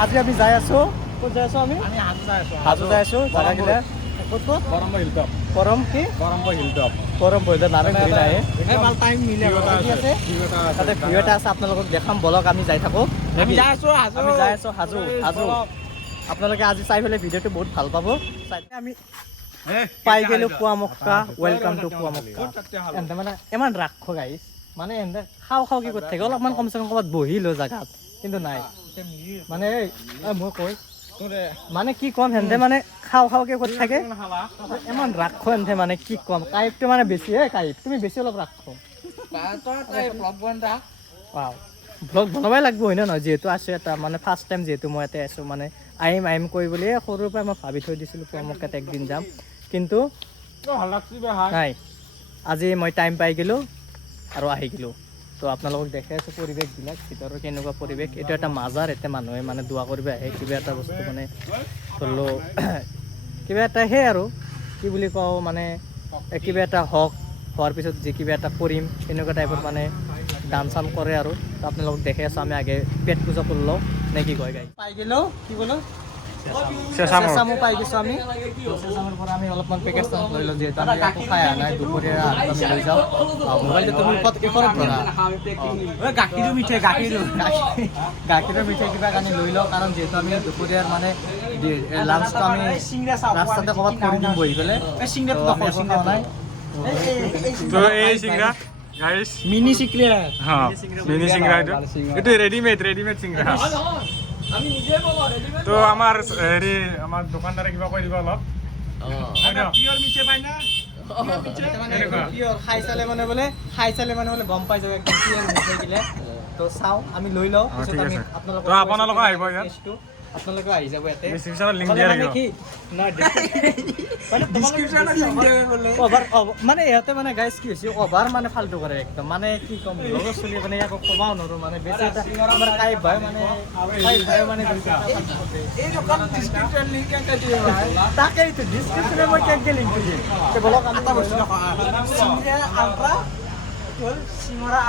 আজি আমি যাই আছো ক'ত যাই আছো আমি হাজো যাই আছো জাগা গিলা ক'ত ক'ত গৰম হিলটপ কৰম কি গৰম হিলটপ কৰম বইদা নামে ঘূৰি নাহে ভাল টাইম মিলে কি আছে তাতে ভিউ এটা আছে আপোনালোকক দেখাম বলক আমি যাই থাকো আমি যাই আছো হাজো আপোনালোকে আজি চাই পেলাই ভিডিঅ'টো বহুত ভাল পাব আমি পাই গেলো পুৱামক্কা ৱেলকাম টু পুৱামক্কা এন্তে মানে ইমান ৰাখো গাইছ মানে এন্তে খাও কি কৰি থাকে অলপমান কমচে কম ক'ৰবাত বহি লো জাগাত কিন্তু নাই মানে মই কৈ মানে কি কম হেনতে মানে খাওকে কৰি থাকে ইমান ৰাখো এনতে মানে কি কম কাইপটো মানে বেছি কাইপ তুমি বেছি অলপ ৰাখো ব্লগ বনাবই লাগব হয় নহয় যিহেতু আছো এটা মানে ফাৰ্ষ্ট টাইম যিহেতু মই ইয়াতে আছো মানে আহিম কৈ বুলি সৰুৰ পৰা মই ভাবি থৈ দিছিলোঁ পুৱামক্কাত একদিন যাম কিন্তু নাই আজি মই টাইম পাই গ'লোঁ আৰু আহি গ'লোঁ তো আপোনালোকক দেখাই আছোঁ পৰিৱেশবিলাক ভিতৰৰ কেনেকুৱা পৰিৱেশ এইটো এটা মাজাৰ এতিয়া মানুহে মানে দোৱা কৰিব আহে কিবা এটা বস্তু মানে ধৰিলোঁ কিবা এটা সেই আৰু কি বুলি কওঁ মানে কিবা এটা হোৱাৰ পিছত যে কিবা এটা কৰিম এনেকুৱা টাইপৰ মানে ডান্স চান কৰে আৰু তো আপোনালোকক দেখাই আছোঁ আমি আগে পেট পূজা কৰি লওঁ নে কি কয় গাই পাই গ'লোঁ কি বোলো চেঁচামো পাই গৈছোঁ আমি চেঁচামৰ পৰা আমি অলপমান পেকেজ লৈ লওঁ যিহেতু আমি একো খাই অহা নাই দুপৰীয়া আমি লৈ যাওঁ মোবাইলটো তুমি ক'ত ধৰা গাখীৰৰ মিঠাই কিবা কানি লৈ লওঁ কাৰণ যিহেতু আমি দুপৰীয়াৰ মানে লাঞ্চটো আমি ৰাস্তাতে ক'ৰবাত কৰি দিম বহি পেলাই চিংৰা নাই তো এই চিংৰা গাইস মিনি চিংৰা মিনি চিংৰা এটা ৰেডিমেড চিংৰা আমি নিজে বলো ৰেডিমেড তো আমাৰ হেৰি আমাৰ দোকানদাৰে কিবা কৈ দিব অলপ পিয়ৰ মিঠে পাই না খাই চালে মানে বোলে গম পাই যাব একদম পিয়ৰ মিঠে গিলে তো চাওঁ আমি লৈ লওঁ আপোনালোকে আহিব ইয়াত আপোনালোকে আহি যাব ইয়াতে ডিসক্রিপশনত লিংক দিয়া থাকিব কি না ডিসক্রিপশনত লিংক দিয়া গলে মানে ইহঁতে মানে গাইস কি হৈছে অভাৰ মানে ফালতু কৰে একদম মানে কি কম লগৰ চলি মানে একো কমাও নৰো মানে বেছি এটা আমাৰ কাই ভাই মানে এই দোকান ডিসক্রিপশন লিংক কেনকে দিয়ে ভাই তাকেই তো ডিসক্রিপশনে মই কেনকে লিংক দিম তে বলক আমি এটা বস্তু সিংৰা আলট্ৰা সিংৰা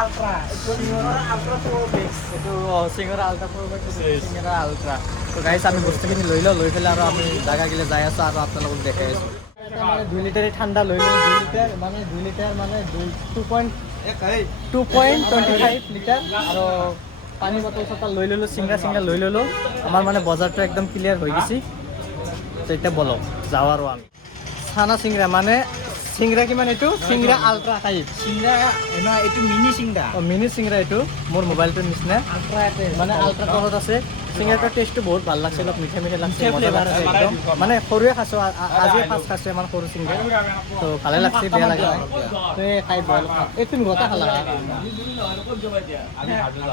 আলট্ৰা প্ৰো ম্যাক্স এটো সিংৰা আলট্ৰা প্ৰো ম্যাক্স সিংৰা আলট্ৰা তো গাইস আমি বস্তুখিনি লৈ পেলাই আৰু আমি জাগা গিলে যাই আছো আৰু আপোনালোকক দেখাই আছো মানে 2 লিটাৰ ঠাণ্ডা লৈ লওঁ 2 লিটাৰ মানে 2.25 লিটাৰ আৰু পানী বটল চটল লৈ ললোঁ চিংৰা লৈ ললোঁ আমাৰ মানে বজাৰটো একদম ক্লিয়াৰ হৈ গৈছে তো এতিয়া বলক যাওঁ আৰু আমি চানা চিংৰা মানে চিংৰা কিমান এইটো চিংৰা আলট্ৰা টাইপ চিংৰা এইটো মিনি চিংৰা এইটো মোৰ মোবাইলটোৰ নিচিনা মানে আলট্ৰা তলত আছে চিংৰাটোৰ টেষ্টটো বহুত ভাল লাগছে অলপ মিঠা লাগছে একদম মানে সৰুৱে খাইছোঁ আজি ফাৰ্ষ্ট খাইছোঁ ইমান সৰু চিংৰা তো ভালে লাগছে বেয়া লাগে তো এই খাই ভাল এই তুমি গোটা খালা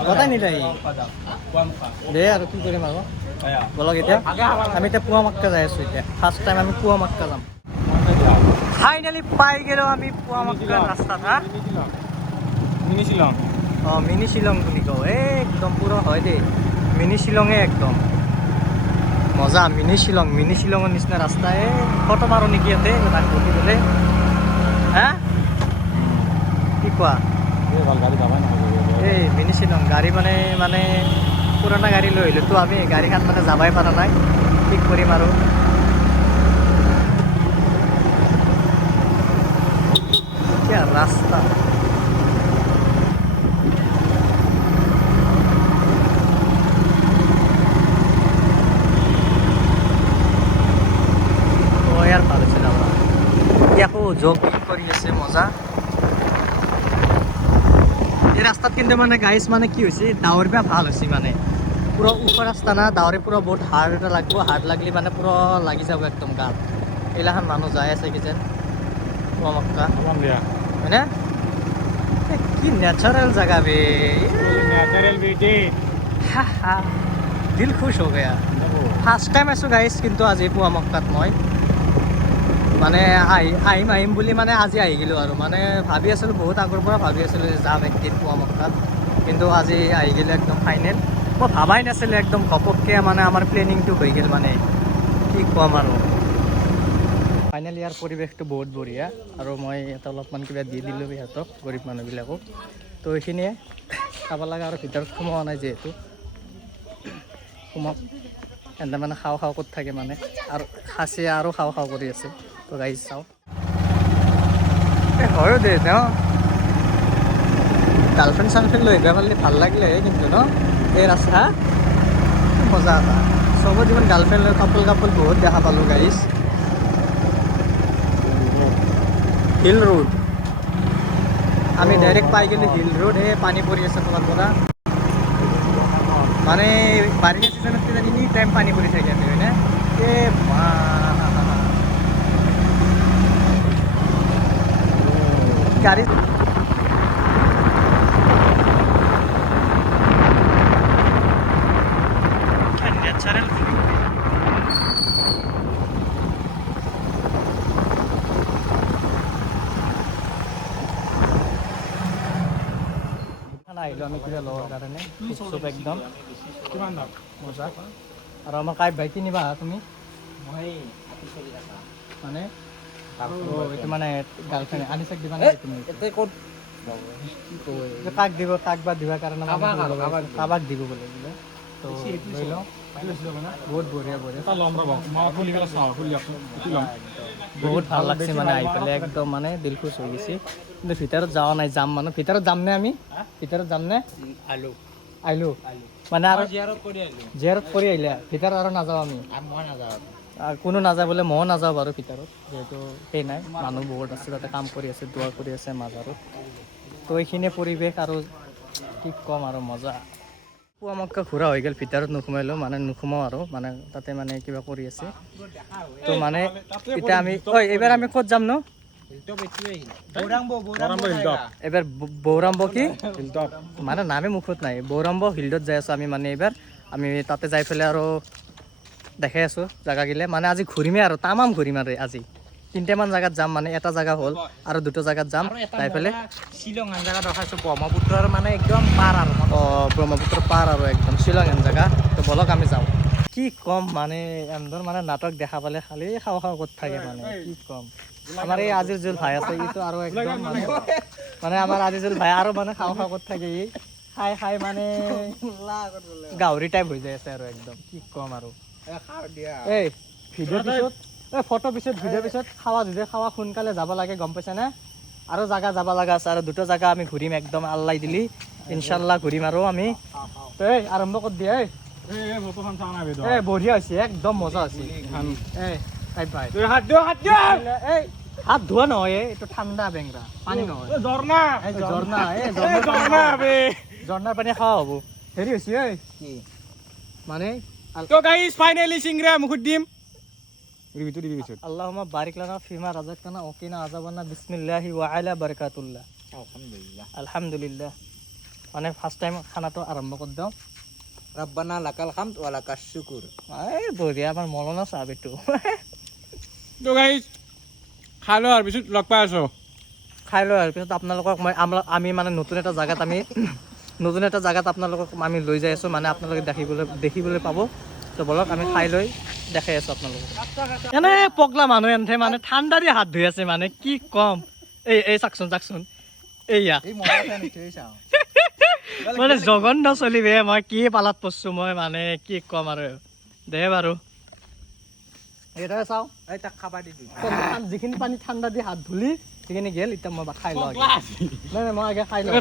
গোটাই নিলাহি দে আৰু কি কৰিম আৰু বলক এতিয়া আমি এতিয়া পুৱামক্কা যাই আছোঁ এতিয়া ফাৰ্ষ্ট টাইম আমি পুৱামক্কা যাম ফাইনালি পাই গেলো আমি পুৱামক্কাৰ ৰাস্তাত মিনি শিলং মিনি শিলং বুলি কওঁ একদম পুৰা হয় দেই মিনি শিলঙে একদম মজা মিনি শিলঙৰ নিচিনা ৰাস্তা ফটো মাৰো নেকি ইয়াতে তাক বহি পেলাই হা কি কোৱা এই মিনি শিলং গাড়ী মানে পুৰণা গাড়ী লৈ আহিলোঁতো আমি গাড়ীখন মানে যাবাই পৰা নাই ঠিক কৰিম আৰু ৰাস্তা ইয়াৰ ভাল আছিল আমাৰ ইয়াকো জগ কৰি আছে মজা এই ৰাস্তাত কিন্তু মানে গাইছ মানে কি হৈছে ডাৱৰ বেয়া ভাল হৈছে মানে পুৰা ওখ ৰাস্তা না ডাৱৰে পুৰা বহুত হাৰ্ড এটা লাগিব হাৰ্ড লাগলি মানে পুৰা লাগি যাব একদম গাত এইগিলাখান মানুহ যাই আছে কি যেন পুৱামক্কা হয়নে কি নেচাৰেল জেগা বে নেচাৰেল বিউটি দিল খুশ হৈ গয়া ফাৰ্ষ্ট টাইম আছোঁ গাইছ কিন্তু আজি পুৱামক্কাত মই মানে আহিম বুলি মানে আজি আহি গ'লোঁ আৰু মানে ভাবি আছিলোঁ বহুত আগৰ পৰা ভাবি আছিলোঁ যে যাম একদিন পুৱামক্কাত কিন্তু আজি আহি গ'লোঁ একদম ফাইনেল মই ভাবাই নাছিলোঁ একদম ঘপককৈ মানে আমাৰ প্লেনিংটো হৈ গ'ল মানে কি ক'ম আৰু ফাইনেলি ইয়াৰ পৰিৱেশটো বহুত বঢ়িয়া আৰু মই ইয়াতে অলপমান কিবা দি দিলোঁ সিহঁতক গৰীব মানুহবিলাকক তো এইখিনিয়ে চাব লগা আৰু ভিতৰত সোমোৱা নাই যিহেতু সোমাম এনে মানে খাওঁ খাওঁ ক'ত থাকে মানে আৰু খাচীয়ে আৰু খাওঁ খাওঁ কৰি আছে তো গাইজ চাওঁ হয়ো দে ন গাৰ্লফ্ৰেণ্ড চাৰ্লফ্ৰেণ্ড লৈ আহিব পাৰিলে ভাল লাগিলে কিন্তু ন এই ৰাস্তা মজা এটা চবত যিমান গাৰ্লফ্ৰেণ্ড লৈ কাপল বহুত দেখা পালোঁ গাইজ হিল ৰোড আমি ডাইৰেক্ট পাই গ'লোঁ হিল ৰোড এই পানী পৰি আছে তলৰ পৰা মানে বাৰিষা ছিজনত এনি টাইম পানী পৰি থাকে আমি হয়নে এই গাড়ী নেচাৰেল আহিলোঁ আমি কিবা ল'বৰ কাৰণে চুপ একদম কিমান দাম মজা আৰু আমাৰ কাইপ ভাই কিনিবা তুমি মই মানে এইটো মানে গাৰ্লফ্ৰেণ্ড আনি চাক দিবা তুমি এতে ক'ত কাক দিব কাক বা দিবা কাৰণে কাবাক দিব বোলে বোলে তো লৈ লওঁ বহুত বঢ়িয়া বহুত ভাল লাগছে মানে আহি পেলাই একদম মানে দিল খুচ হৈ গৈছে কিন্তু ভিতৰত যোৱা নাই যাম মানে ভিতৰত যামনে আমি ভিতৰত যামনে আহিলোঁ মানে আৰু জিয়াৰত কৰি আহিলে ভিতৰত আৰু নাযাওঁ আমি কোনো নাযায় বোলে ময়ো নাযাওঁ বাৰু ভিতৰত যিহেতু সেই নাই মানুহ বহুত আছে তাতে কাম কৰি আছে দোৱা কৰি আছে মাজাৰত তো এইখিনিয়ে পৰিৱেশ আৰু কি ক'ম আৰু মজা আমাক ঘূৰা হৈ গ'ল ভিতৰত নোসোমাইলোঁ মানে নোসোমাওঁ আৰু মানে তাতে মানে কিবা কৰি আছে তো মানে এতিয়া আমি এইবাৰ আমি ক'ত যাম ন এবাৰ বৌৰাম্ব কি মানে নামে মুখত নাই বৌৰাম্ব হিল্ডত যাই আছোঁ আমি মানে এইবাৰ আমি তাতে যাই পেলাই আৰু দেখাই আছোঁ জেগাগিলা মানে আজি ঘূৰিমেই আৰু তামাম ঘূৰিম আৰু আজি 3টামান জেগাত যাম মানে এটা জেগা হ'ল আৰু 2টা জেগাত যাম যাই পেলাই শ্বিলং হেন জেগা দেখাইছোঁ ব্ৰহ্মপুত্ৰৰ মানে একদম পাৰ আৰু ব্ৰহ্মপুত্ৰ পাৰ আৰু একদম শ্বিলং হেন জেগা তো বলক আমি যাওঁ কি ক'ম মানে এন্দৰ মানে নাটক দেখা পালে খালি খাওঁ খাওঁ ক'ত থাকে মানে কি ক'ম আমাৰ এই আজিজুল ভাই আছে ইটো আৰু একদম মানে আমাৰ আজিজুল ভাই আৰু মানে খাওঁ খাওঁ ক'ত থাকে ই খাই খাই মানে গাহৰি টাইপ হৈ যায় আছে আৰু একদম কি ক'ম আৰু এই ভিডিঅ' পিছত ফটো পিছত ভিডিঅ' পিছত খাৱা সোনকালে যাব লাগে গম পাইছানে আৰু জাগা যাব লগা আছে আৰু 2টা জাগা আমি ঘূৰিম একদম আল্লাই দিলি ইনশাল্লাহ ঘূৰিম আৰু আমি এই আৰম্ভ কৰি দিয়া এই বঢ়িয়া হৈছে একদম মজা হৈছে এই ভাই হাত ধোৱা নহয় এইটো ঠাণ্ডা বেংৰা পানী নহয় ঝৰ্ণাৰ পানী খাৱা হ'ব হেৰি হৈছে এই মানে তো গাইস ফাইনালি সিংৰা মুখত দিম আল্লাহুম্মা বাৰিক লানা ফিমা ৰাযাকতানা ওকিনা আযাবান্না বিসমিল্লাহি ওয়া আলা বাৰাকাতুল্লাহ আলহামদুলিল্লাহ মানে ফাৰ্স্ট টাইম খানাটো আৰম্ভ কৰি দিওঁ ৰব্বানা লাকাল হামদ ওয়া লাকাশ শুকুৰ এই বঢ়িয়া আমাৰ মলনা চাহ এইটো তো গাইস খালো আৰু পিছত লগ পাই আছো খাই লওঁ আৰু পিছত আপোনালোকক আমি মানে নতুন এটা জেগাত আপোনালোকক আমি লৈ যাই আছোঁ মানে আপোনালোকে দেখিবলৈ পাব তো বলক আমি খাই লৈ দেখাই আছোঁ আপোনালোকক এনে পগলা মানুহ এনে মানে ঠাণ্ডা দি হাত ধুই আছে মানে কি ক'ম এই চাকচোন এইয়া মানে জঘন্য চলিবে মই কি পালাত পৰছোঁ মই মানে কি ক'ম আৰু দে বাৰু এইদৰে চাওঁ এই তাক খাবা দিবি যিখিনি পানী ঠাণ্ডা দি হাত ধুলি সেইখিনি গেল এতিয়া মই খাই লওঁ নাই মই আগে খাই লওঁ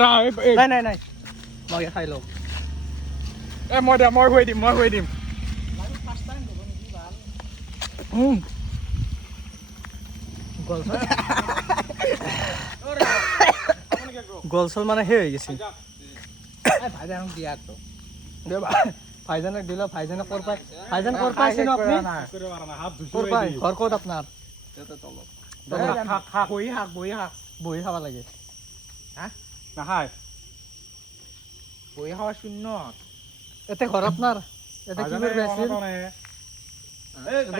নাই মই আগে খাই লওঁ মই হৈ দিম গলচল মানে সেই হৈ গৈছে ভাইজানক দিয়া তো ভাইজানক দিল ভাইজানে ক'ৰ পাই ভাইজান ক'ৰ পাইছে ন আপুনি ক'ৰ পাই ঘৰ ক'ত আপোনাৰ বহি খাব লাগে নাখায় বহি খাওয়া শূন্য এতে ঘৰ আপোনাৰ এতে কি কৰি পাইছিল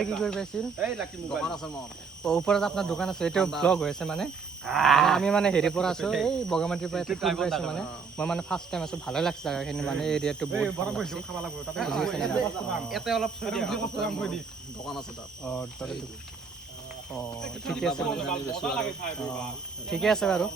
কি কৰি পাইছিল ওপৰত আপোনাৰ দোকান আছে এইটো ব্লগ হৈ আছে মানে আমি মানে হেৰিৰ পৰা আছো এই বগামাটিৰ পৰা ইয়াতে ফুৰিব আছো মানে মই মানে ফাৰ্ষ্ট টাইম আছো ভালে লাগছে জেগাখিনি মানে এৰিয়াটো বহুত দোকান আছে তাত ঠিকে আছে বাৰু